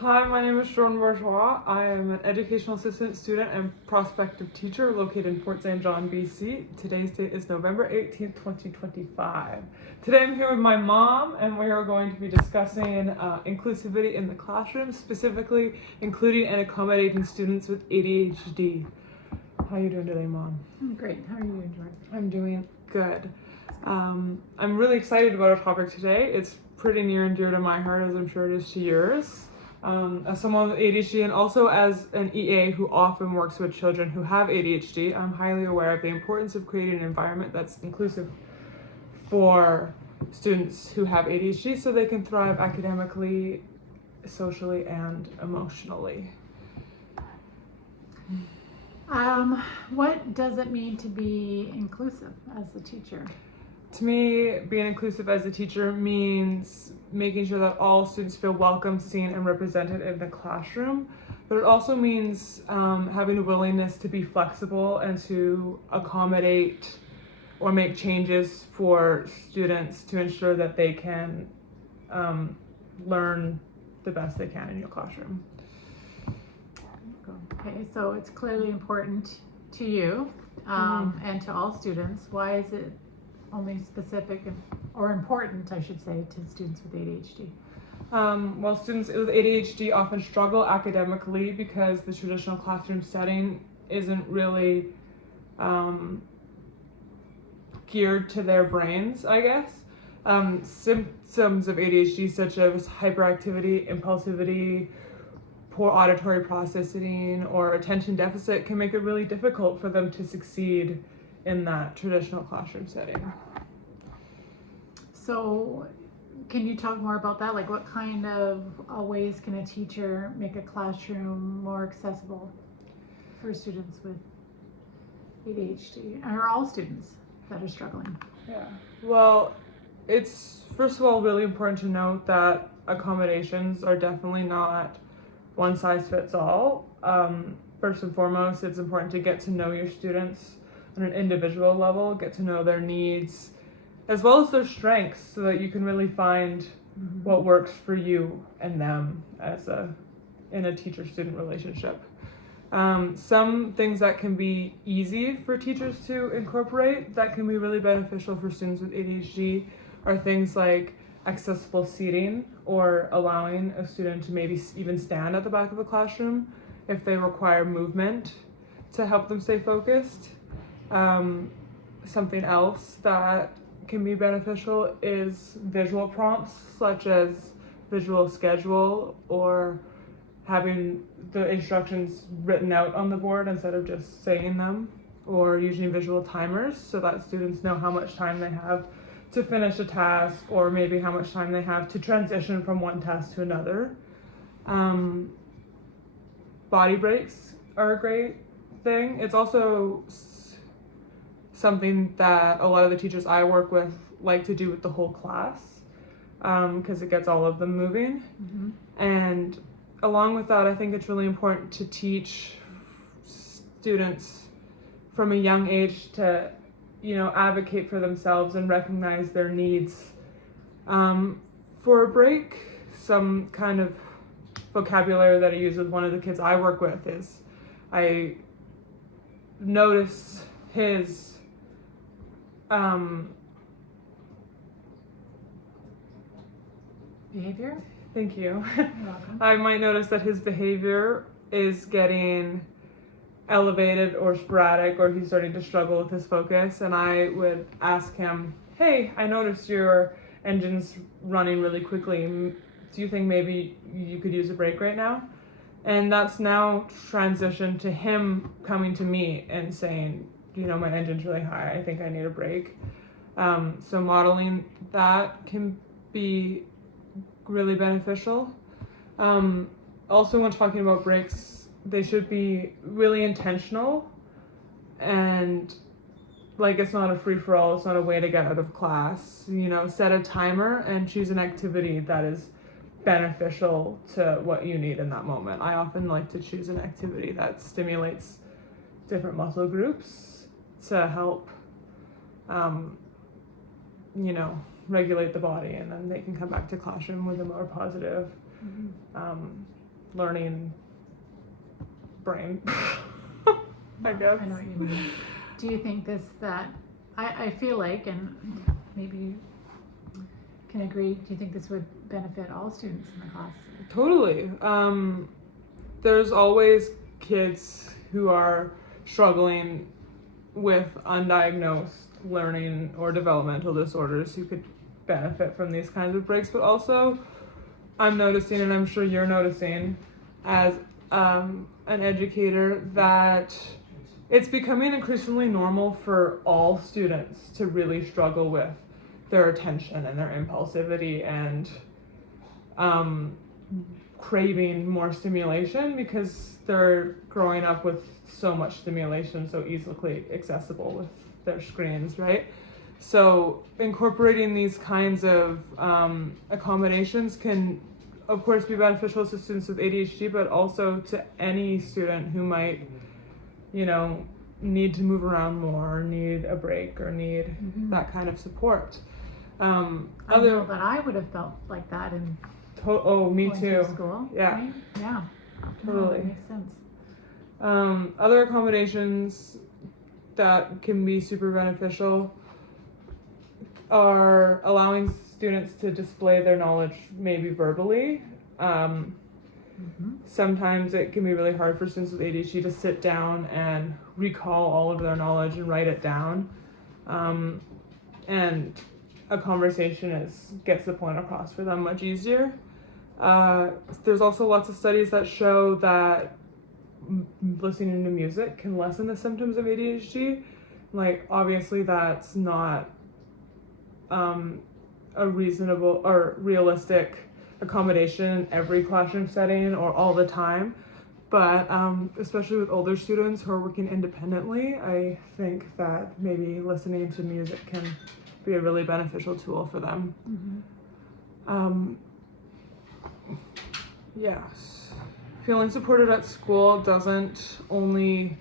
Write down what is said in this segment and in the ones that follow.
Hi, my name is Bourgeois. I am an educational assistant student and prospective teacher located in Fort St. John, BC. Today's date is November 18th, 2025. Today I'm here with my mom and we are going to be discussing inclusivity in the classroom, specifically including and accommodating students with ADHD. How are you doing today, Mom? I'm great. How are you, George? I'm doing good. I'm really excited about our topic today. It's pretty near and dear to my heart, as I'm sure it is to yours. As someone with ADHD and also as an EA who often works with children who have ADHD, I'm highly aware of the importance of creating an environment that's inclusive for students who have ADHD so they can thrive academically, socially, and emotionally. What does it mean to be inclusive as a teacher? To me, being inclusive as a teacher means making sure that all students feel welcome, seen, and represented in the classroom. But it also means having a willingness to be flexible and to accommodate or make changes for students to ensure that they can learn the best they can in your classroom. Okay, so it's clearly important to you and to all students. Why is it only specific or important, I should say, to students with ADHD? Well, students with ADHD often struggle academically because the traditional classroom setting isn't really geared to their brains, I guess. Symptoms of ADHD such as hyperactivity, impulsivity, poor auditory processing, or attention deficit can make it really difficult for them to succeed in that traditional classroom setting. So can you talk more about that? Like what kind of ways can a teacher make a classroom more accessible for students with ADHD, or all students that are struggling? Yeah. Well, it's first of all really important to note that accommodations are definitely not one size fits all. First and foremost, it's important to get to know your students on an individual level, get to know their needs, as well as their strengths, so that you can really find what works for you and them in a teacher-student relationship. Some things that can be easy for teachers to incorporate that can be really beneficial for students with ADHD are things like accessible seating or allowing a student to maybe even stand at the back of the classroom if they require movement to help them stay focused. Something else that can be beneficial is visual prompts such as visual schedule or having the instructions written out on the board instead of just saying them, or using visual timers so that students know how much time they have to finish a task or maybe how much time they have to transition from one task to another. Body breaks are a great thing. It's also something that a lot of the teachers I work with like to do with the whole class because it gets all of them moving. And along with that, I think it's really important to teach students from a young age to advocate for themselves and recognize their needs. For a break, some kind of vocabulary that I use with one of the kids I work with is I notice his Behavior? Thank you. You're welcome. I might notice that his behavior is getting elevated or sporadic, or he's starting to struggle with his focus, and I would ask him, hey, I noticed your engine's running really quickly. Do you think maybe you could use a break right now? And that's now transitioned to him coming to me and saying, my engine's really high, I think I need a break. So modeling that can be really beneficial. Also, when talking about breaks, they should be really intentional and it's not a free-for-all, it's not a way to get out of class. Set a timer and choose an activity that is beneficial to what you need in that moment. I often like to choose an activity that stimulates different muscle groups to help regulate the body, and then they can come back to classroom with a more positive learning brain. I guess. I know what you mean. Do you think I feel like, and maybe you can agree, do you think this would benefit all students in the class? Totally. There's always kids who are struggling with undiagnosed learning or developmental disorders who could benefit from these kinds of breaks, but also I'm noticing, and I'm sure you're noticing as an educator, that it's becoming increasingly normal for all students to really struggle with their attention and their impulsivity and craving more stimulation because they're growing up with so much stimulation so easily accessible with their screens, right? So incorporating these kinds of accommodations can, of course, be beneficial to students with ADHD, but also to any student who might, need to move around more, need a break, or need that kind of support. I know that I would have felt like that in me going too. through school. Yeah. Right? Yeah. Totally. No, that makes sense. Other accommodations that can be super beneficial are allowing students to display their knowledge maybe verbally. Sometimes it can be really hard for students with ADHD to sit down and recall all of their knowledge and write it down. And a conversation gets the point across for them much easier. There's also lots of studies that show that listening to music can lessen the symptoms of ADHD. Like, obviously that's not a reasonable or realistic accommodation in every classroom setting or all the time, but especially with older students who are working independently, I think that maybe listening to music can be a really beneficial tool for them. Yes. Feeling supported at school doesn't only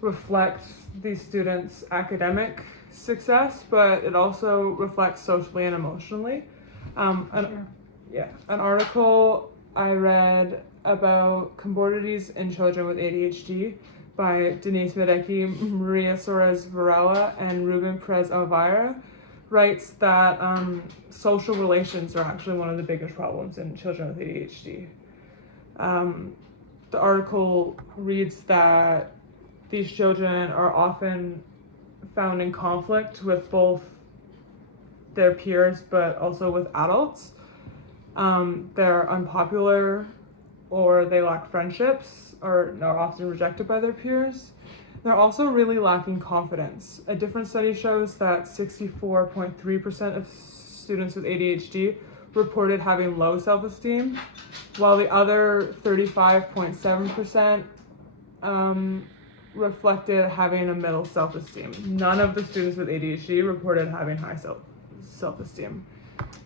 reflect these students' academic success, but it also reflects socially and emotionally. An article I read about comorbidities in children with ADHD by Denise Medecki, Maria Soares Varela, and Ruben Perez Elvira writes that social relations are actually one of the biggest problems in children with ADHD. The article reads that these children are often found in conflict with both their peers but also with adults. They're unpopular, or they lack friendships, or are often rejected by their peers. They're also really lacking confidence. A different study shows that 64.3% of students with ADHD reported having low self-esteem, while the other 35.7% reflected having a middle self-esteem. None of the students with ADHD reported having high self-esteem.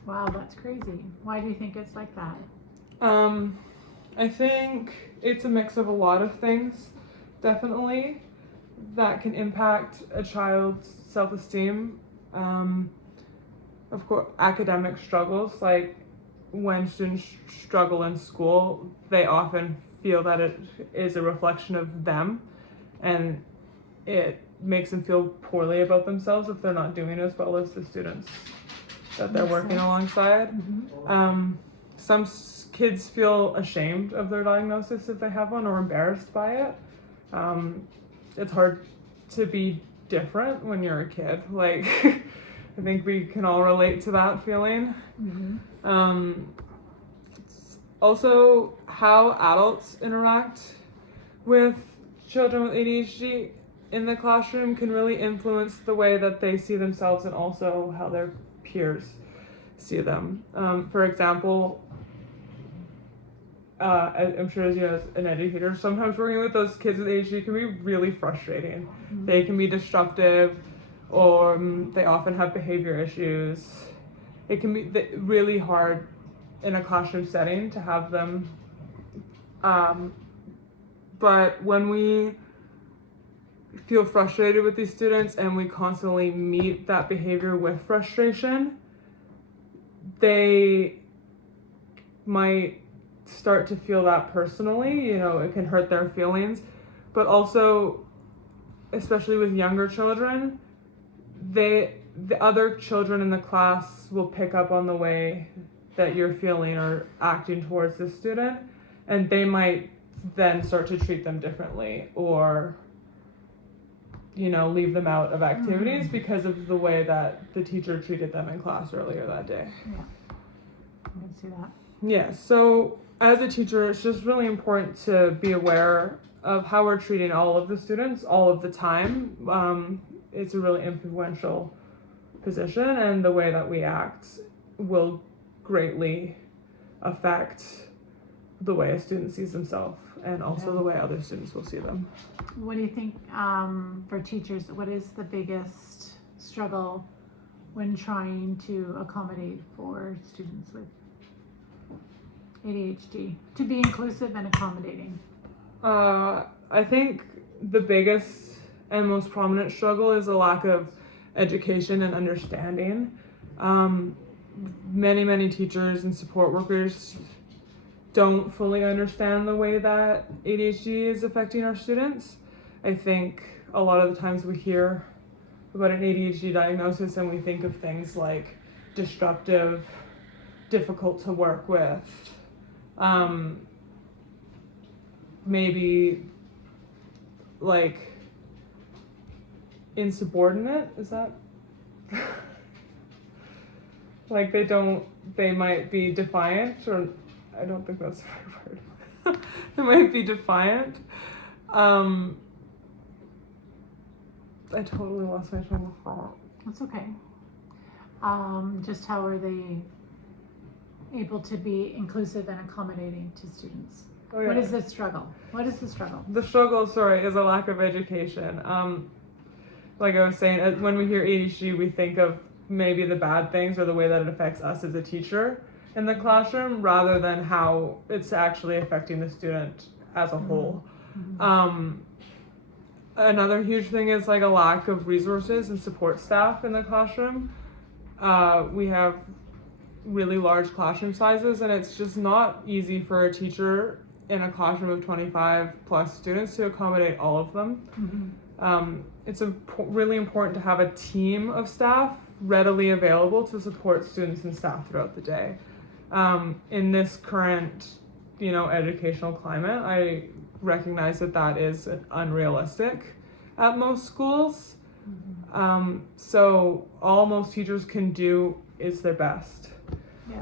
Wow, that's crazy. Why do you think it's like that? I think it's a mix of a lot of things, definitely, that can impact a child's self-esteem. Of course, academic struggles, like when students struggle in school, they often feel that it is a reflection of them, and it makes them feel poorly about themselves if they're not doing as well as the students that they're working alongside. Some kids feel ashamed of their diagnosis if they have one, or embarrassed by it. It's hard to be different when you're a kid. Like, I think we can all relate to that feeling. Also, how adults interact with children with ADHD in the classroom can really influence the way that they see themselves and also how their peers see them. For example, I'm sure as you know, as an educator, sometimes working with those kids with ADHD can be really frustrating. They can be disruptive, or they often have behavior issues. It can be really hard in a classroom setting to have them. But when we feel frustrated with these students and we constantly meet that behavior with frustration, they might start to feel that personally, it can hurt their feelings. But also, especially with younger children, the other children in the class will pick up on the way that you're feeling or acting towards the student, and they might then start to treat them differently, or leave them out of activities because of the way that the teacher treated them in class earlier that day. Yeah, I can see that. Yeah, so as a teacher, it's just really important to be aware of how we're treating all of the students all of the time. It's a really influential position, and the way that we act will greatly affect the way a student sees themselves, and also the way other students will see them. What do you think, for teachers, what is the biggest struggle when trying to accommodate for students with ADHD, to be inclusive and accommodating? I think the biggest and most prominent struggle is a lack of education and understanding. Many teachers and support workers don't fully understand the way that ADHD is affecting our students. I think a lot of the times we hear about an ADHD diagnosis and we think of things like disruptive, difficult to work with, maybe like insubordinate, is that? Like they might be defiant, or I don't think that's the right word. They might be defiant. I totally lost my train of thought. That's okay. Just how are they able to be inclusive and accommodating to students? Oh, yeah. What is the struggle? What is the struggle? The struggle, is a lack of education. Like I was saying, when we hear ADHD, we think of maybe the bad things or the way that it affects us as a teacher in the classroom, rather than how it's actually affecting the student as a whole. Another huge thing is like a lack of resources and support staff in the classroom. We have really large classroom sizes, and it's just not easy for a teacher in a classroom of 25 plus students to accommodate all of them. It's really important to have a team of staff readily available to support students and staff throughout the day. In this current, educational climate, I recognize that is unrealistic at most schools. So all most teachers can do is their best.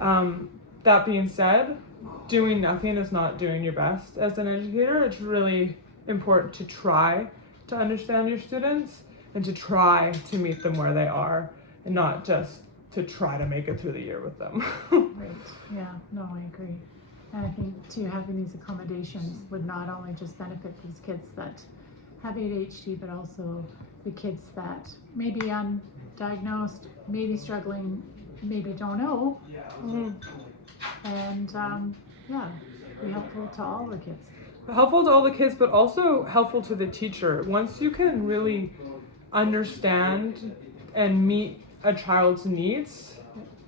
That being said, doing nothing is not doing your best as an educator. It's really important to try to understand your students and to try to meet them where they are, and not just to try to make it through the year with them. Right. Yeah. No, I agree. And I think too, having these accommodations would not only just benefit these kids that have ADHD, but also the kids that may be undiagnosed, maybe struggling, maybe don't know. And be helpful to all the kids. Helpful to all the kids, but also helpful to the teacher. Once you can really understand and meet a child's needs,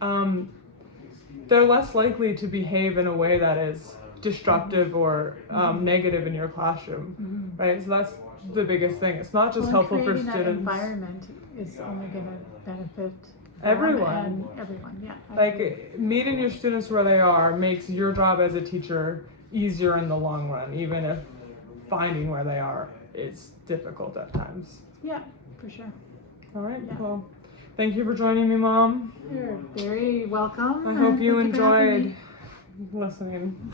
they're less likely to behave in a way that is disruptive or negative in your classroom, right? So that's the biggest thing. It's not just helpful for students. That environment is only going to benefit everyone. And everyone, yeah. Like meeting your students where they are makes your job as a teacher easier in the long run, even if finding where they are is difficult at times. Yeah, for sure. All right, well, thank you for joining me, Mom. You're very welcome. I hope you enjoyed listening.